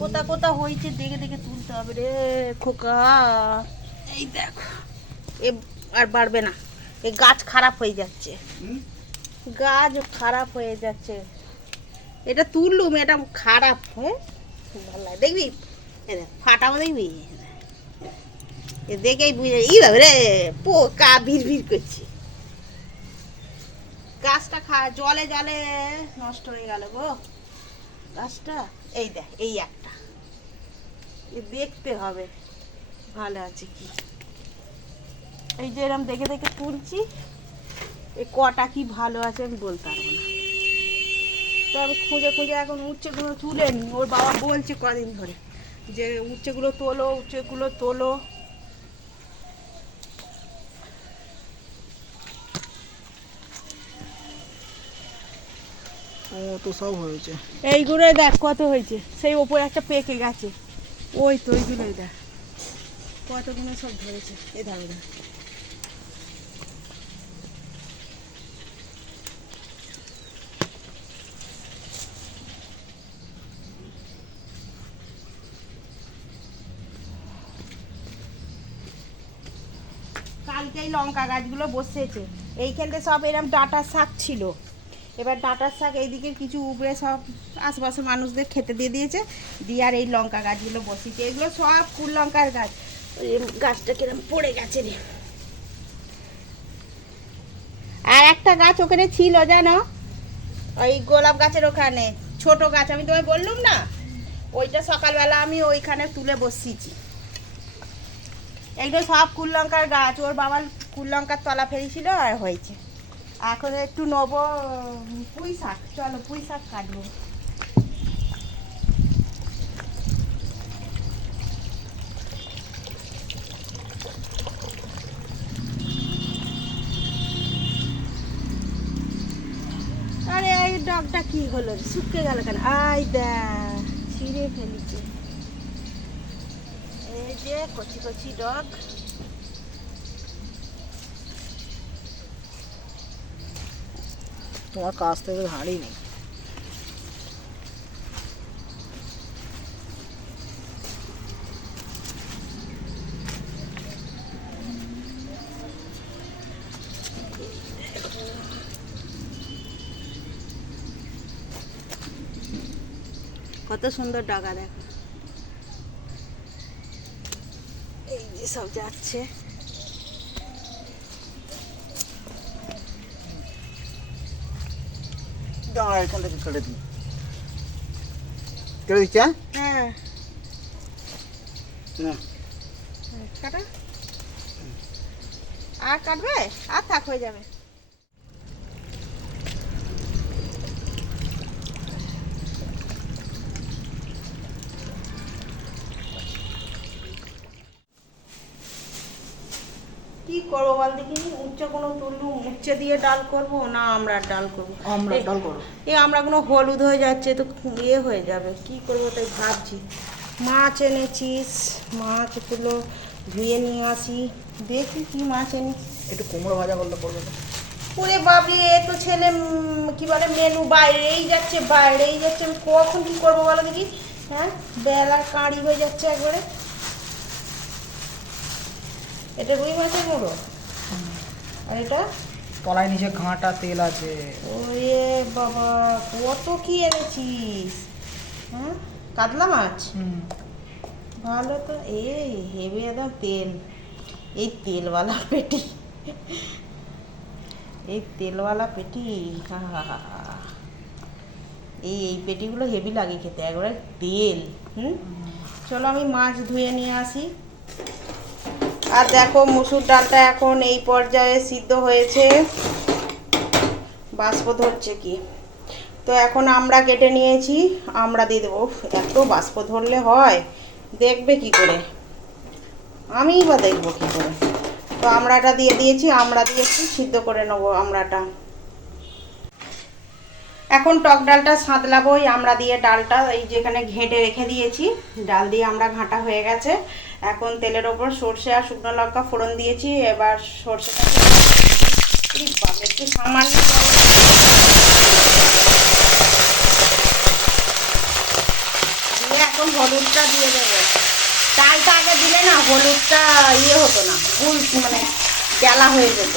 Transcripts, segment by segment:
কোথা কোথা হয়েছে দেখে দেখে তুলতে হবে রে খোকা। এই দেখ এ আর বাড়বে না। এই গাছ খারাপ হয়ে যাচ্ছে। গাছ খারাপ হয়ে যাচ্ছে। এটা তুললুম এটা খারাপ। হ্যাঁ ভালো লাগে দেখবি? এ ফাটাও দেখবি? এ দেখেই বুঝে ই ভাবে রে পোকা ভিড় ভিড় করছে। গাছটা খা, জলে জলে নষ্ট হয়ে গেল গো। গাছটা, এই দেখ, এই একটা। দেখতে হবে, ভালো আছে কি। এই যে এরম দেখে দেখে তুলছি এই কটা কি ভালো আছে আমি বলতে পারব না। তো আমি খুঁজে খুঁজে এখন উচ্ছেগুলো তুলে নি। ওর বাবা বলছে কদিন ধরে যে উচ্ছেগুলো তোলো উচ্ছেগুলো তোলো। ও তো সব হয়েছে। এইগুলো দেখ কত হয়েছে। সেই ওপরে একটা পেকে গেছে। ওই তো ওইগুলোই দেখ। কতগুলো সব ধরেছে। এ ধারে দেখ কালকে এই লঙ্কা গাছগুলো বসেছে। এইখানতে সব এরকম ডাঁটার শাক ছিল। এবার ডাঁটার শাক এইদিকে কিছু উপরে সব আশেপাশের মানুষদের খেতে দিয়ে দিয়েছে। দিয়ে আর এই লঙ্কা গাছগুলো বসিয়েছে। এগুলো সব ফুল লঙ্কার গাছ। গাছটা কিরম পড়ে গেছে রে। আর একটা গাছ ওখানে ছিল জানো? ওই গোলাপ গাছের ওখানে, ছোট গাছ। আমি তোমায় বললুম না? ওইটা সকালবেলা আমি ওইখানে তুলে বসিয়েছি। এগুলো সব কুল লঙ্কার গাছ। ওর বাবার কুল লঙ্কার তলা ফেলেছিল আর হয়েছে। এখন একটু নেব পুঁই শাক। চলো, পুঁই শাক কাটবো। আরে, এই ডগটা কি হলো? শুকিয়ে গেল কেন? আই দা, ছিঁড়ে ফেলেছে। এই যে কচি কচি ডগ। তোমার কাছ থেকে হাঁড়ি নেই কত সুন্দর ডগা দেখো এই যে সব যাচ্ছে দাঁড়া এখান থেকে কেটে দিই। কেটে দিচ্ছে হ্যাঁ। না। কাটা। আর কাটবে? আর থাক হয়ে যাবে। কি করব বল দেখি উচ্চে কোনো তুললু উচ্চে দিয়ে ডাল করব? না আমরা ডাল করব আমরা ডাল করো এই আমরা কোনো হলুদ হয়ে যাচ্ছে তো ইয়ে হয়ে যাবে। কি করব তাই ভাবছি। মাছ এনেছিস মাছগুলো ধুয়ে নিয়ে আসি। দেখি কি মাছ এনেছিস একটু কুমড়ো ভাজা করলে করবে? ওরে বাবরে এ তো ছেলে কি বলে মেনু বাইরেই যাচ্ছে বাইরেই যাচ্ছে। আমি কখন কি করব বলো দেখি? হ্যাঁ বেলা কাঁড়ি হয়ে যাচ্ছে একবারে। এটা রুই মাছের মুড়ো আর এটা? তলায় নিচে ঘাঁটা তেল আছে। ওরে বাবা কত কি এনেছিস? হ্যাঁ কাতলা মাছ? হুম। ভালো তো এই হেভি একদম তেল। এই তেলওয়ালা পেটি। এই তেলওয়ালা পেটি হা হা হা হা। এই এই পেটিগুলো হেভি লাগে খেতে একবারে তেল। হুম। চলো আমি মাছ ধুয়ে নিয়ে আসি। আর দেখো মুসুর ডালটা এখন এই পর্যায়ে সিদ্ধ হয়েছে। বাষ্প ধরছে কি? তো এখন আমরা কেটে নিয়েছি, আমরা দিয়ে দেবো। এত বাষ্প ধরলে হয়। দেখবে কি করে? আমিই বা দেখব কি করে? তো আমড়াটা দিয়ে দিয়েছি, আমরা দিয়ে একটু সিদ্ধ করে নেব আমড়াটা এখন টক ডালটা সাঁতলাবো ওই আমরা দিয়ে ডালটা এই যেখানে ঘেঁটে রেখে দিয়েছি, ডাল দিয়ে আমরা ঘাঁটা হয়ে গেছে। এখন তেলের ওপর সর্ষে আর শুকনো লঙ্কা ফোড়ন দিয়েছি, এবার সর্ষেটাকে একটু সামান্য দিয়ে এখন হলুদটা দিয়ে দেবো। চালটা আগে দিলে না হলুদটা ইয়ে হতো না ভুল মানে গেলা হয়ে যেত।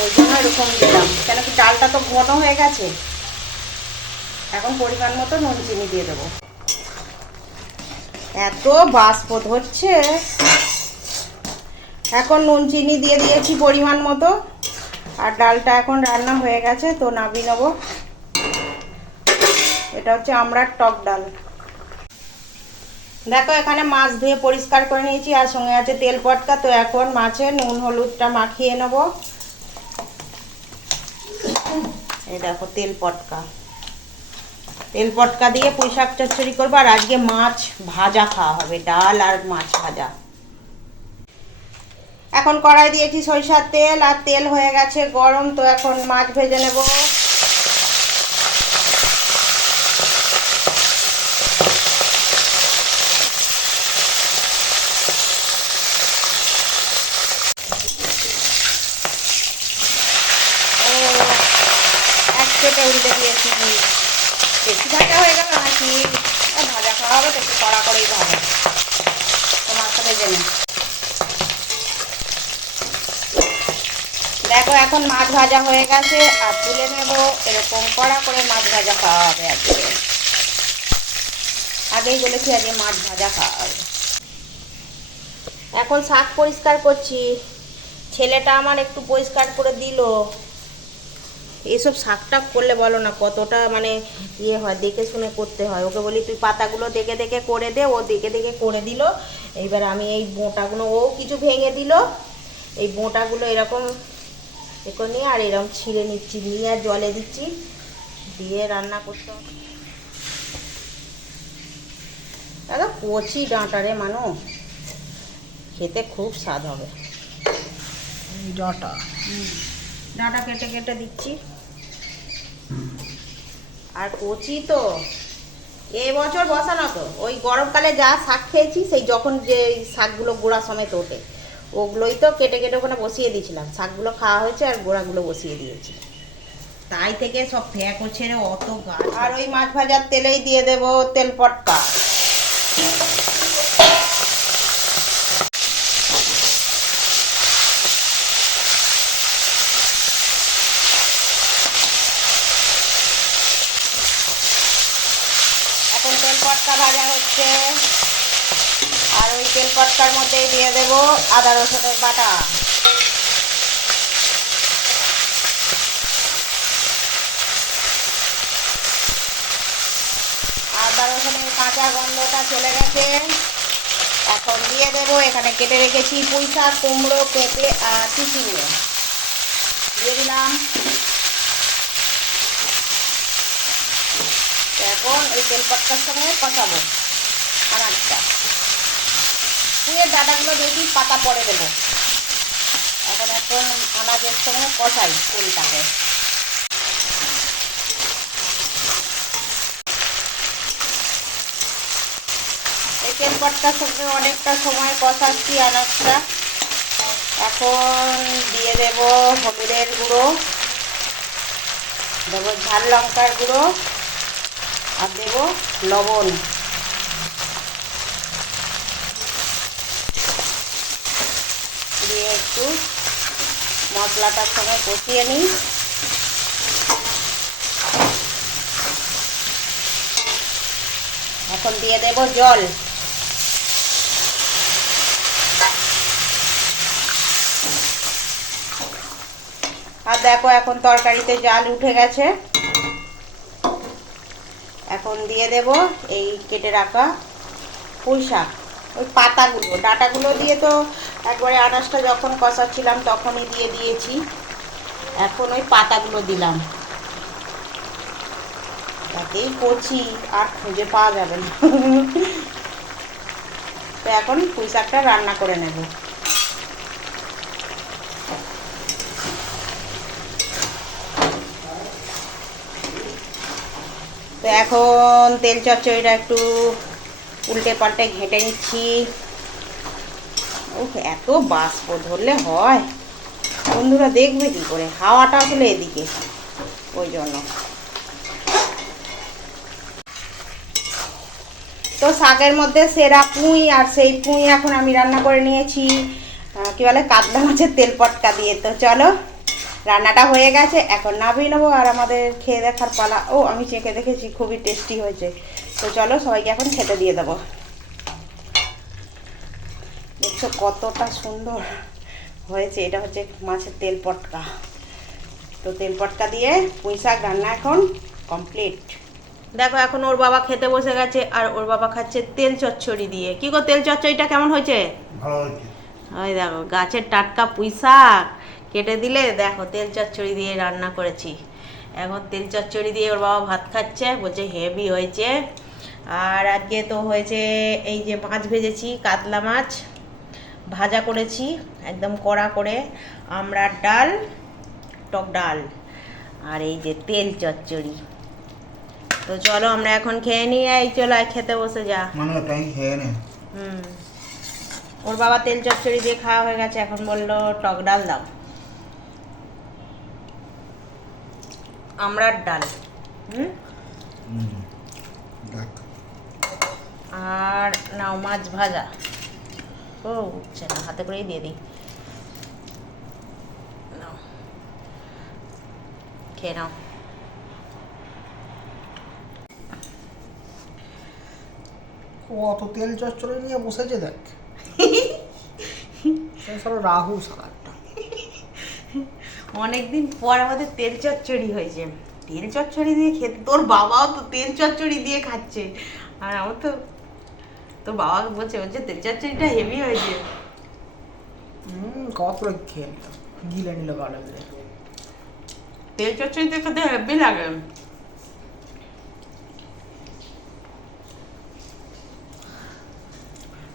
ওই জন্য এরকম দিলাম। কেন কি চালটা তো ঘন হয়ে গেছে। এখন পরিমাণ মতো নুন, চিনি দিয়ে দেবো। এত বাষ্প ধরছে। এখন নুন, চিনি দিয়ে দিয়েছি পরিমাণ মতো। আর ডালটা এখন রান্না হয়ে গেছে, তো নামিয়ে নেব। এটা হচ্ছে আমরার টক ডাল। দেখো, এখানে মাছ ধুয়ে পরিষ্কার করে নিয়েছি, আর সঙ্গে আছে তেল পটকা। তো এখন মাছে নুন, হলুদটা মাখিয়ে নেব। এই দেখো, তেল পটকা। তেল পটকা দিয়ে পুঁই শাক চচ্চড়ি করব, আর আজকে মাছ ভাজা খাওয়া হবে, ডাল আর মাছ ভাজা। এখন কড়াই দিয়েছি সরিষার তেল, আর তেল হয়ে গেছে গরম, তো এখন মাছ ভেজে নেব। উল্টে দিয়েছি। বেশি ভাজা হয়ে গেল নাকি? ভাজা খাওয়া হবে তো একটু কড়া করেই ভাজা তোমার ভেজে নিই দেখো, এখন মাছ ভাজা হয়ে গেছে, আর তুলে নেব। এরকম কড়া করে মাছ ভাজা খাওয়া হবে আজকে। আগেই বলেছি, আজকে মাছ ভাজা খাওয়া হবে। এখন শাক পরিষ্কার করছি। ছেলেটা আমার একটু পরিষ্কার করে দিল। এসব শাকটাক করলে বলো না কতটা মানে ইয়ে হয় দেখে শুনে করতে হয়। ওকে বলি তুই পাতাগুলো দেখে দেখে করে দে। ও দেখে দেখে করে দিল। এইবার আমি এই বোঁটাগুলো ও কিছু ভেঙে দিল। এই বোঁটাগুলো এরকম এ করে নিয়ে আর এরকম ছিঁড়ে নিচ্ছি নিয়ে আর জলে দিচ্ছি। দিয়ে রান্না করতে হবে। দাদা কচি ডাঁটারে মানু। খেতে খুব স্বাদ হবে। ডাঁটা। ডাঁটা কেটে কেটে দিচ্ছি। আর কচি তো। এবছর বছর বসানো তো। ওই গরমকালে যা শাক খেয়েছি সেই যখন যে শাকগুলো গোড়া সমেত ওঠে ওগুলোই তো কেটে কেটে ওখানে বসিয়ে দিয়েছিলাম। শাকগুলো খাওয়া হয়েছে আর গোড়াগুলো বসিয়ে দিয়েছি। তাই থেকে সব ফ্যাক হচ্ছে অত গাছ। আর ওই মাছ ভাজার তেলেই দিয়ে দেবো তেল এখন তেল পটকা ভাজা হচ্ছে। আর ওই তেল পটকার মধ্যেই দিয়ে দেব আদা রসুনের বাটা। আদা রসুনের কাঁচা গন্ধটা চলে গেছে। এখন দিয়ে দেব, এখানে কেটে রেখেছি পুঁই শাক কুমড়ো, পেঁপে আর চিচিঙে দিয়ে দিলাম তো এখন এই তেলপাত্তার সঙ্গে কষাবো। আনাজটা পুয়ের ডাটাগুলো দেখি পাতা পরে দেবো এখন এখন আনাজের সঙ্গে কষাই ফুলটাকে এই তেলপাত্তার সঙ্গে অনেকটা সময় কষাচ্ছি আনাজটা। এখন দিয়ে দেব হলুদের গুঁড়ো, দেবো ঝাল লঙ্কার গুঁড়ো। আর দেবো লবণ। দিয়ে একটু মশলাটার সঙ্গে কষিয়ে নিই। এখন দিয়ে দেব জল। আর দেখো এখন তরকারিতে জাল উঠে গেছে। এখন দিয়ে দেব এই কেটে রাখা পুঁই শাক। ওই পাতাগুলো, ডাটাগুলো দিয়ে তো একবারে আনাজটা যখন কষাচ্ছিলাম তখনই দিয়ে দিয়েছি। এখন ওই পাতাগুলো দিলাম। তাতেই কচি আর খুঁজে পাওয়া যাবে না। তো এখন পুঁই শাকটা রান্না করে নেব। তো এখন তেল চচ্চড়িটা একটু উল্টে পাল্টে ঘেঁটে নিচ্ছি। উফ, এত বাষ্প ধরলে হয়। বন্ধুরা দেখবে কি করে? হাওয়াটা আসলে এদিকে, ওই জন্য। তো শাকের মধ্যে সেরা পুঁই আর সেই পুঁই এখন আমি রান্না করে নিয়েছি। কি বলে? কাতলা মাছের তেল পটকা দিয়ে। তো চলো রান্নাটা হয়ে গেছে এখন নামিয়ে নেব আর আমাদের খেয়ে দেখার পালা। ও আমি চেখে দেখেছি খুবই টেস্টি হয়েছে। তো চলো সবাইকে এখন খেতে দিয়ে দেবো। দেখছ কতটা সুন্দর হয়েছে এটা হচ্ছে মাছের তেল পটকা। তো তেল পটকা দিয়ে পুঁই শাক রান্না এখন কমপ্লিট দেখো এখন ওর বাবা খেতে বসে গেছে আর ওর বাবা খাচ্ছে তেল চচ্চড়ি দিয়ে। কি গো তেল চচ্চড়িটা কেমন হয়েছে? ভালো হয়েছে। ওই দেখো গাছের টাটকা পুঁই শাক। কেটে দিলে দেখো তেল চচ্চড়ি দিয়ে রান্না করেছি। এখন তেল চচ্চড়ি দিয়ে ওর বাবা ভাত খাচ্ছে বলছে হেভি হয়েছে। আর আজকে তো হয়েছে এই যে মাছ ভেজেছি কাতলা মাছ। ভাজা করেছি একদম কড়া করে। আমরা ডাল টক ডাল আর এই যে তেল চচ্চড়ি। তো চলো আমরা এখন খেয়ে নিয়ে এই চলো খেতে বসে যা। মানে খেয়ে নে। হুম। ওর বাবা তেল চচ্চড়ি দিয়ে খাওয়া হয়ে গেছে এখন বলল টক ডাল দাও। আমরার ডাল। হুম? আর নাও মাছ ভাজা। ও উঠছে না হাতে করেই দিয়ে দিই। নাও। খেয়ে নাও। অত তেল চচ্চড়ি নিয়ে বসেছে দেখ। সব রাহু সালাদটা অনেকদিন পর আমাদের তেল চচ্চড়ি হয়েছে। তেল চচ্চড়ি দিয়ে খেতে তোর বাবাও তো তেল চচ্চড়ি দিয়ে খাচ্ছে। আর আমার তো তোর বাবাকে বলছে বলছে তেল চচ্চড়িটা হেভি হয়েছে। হুম কত করে খেয়ে গিলে নিল গালে দিলে তেল চচ্চড়ি দিয়ে খেতে হেভি লাগে।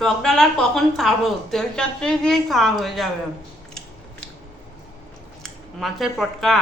টক ডাল আর কখন খাব? তেল চচ্চড়ি দিয়েই খাওয়া হয়ে যাবে। মাছের পটকা।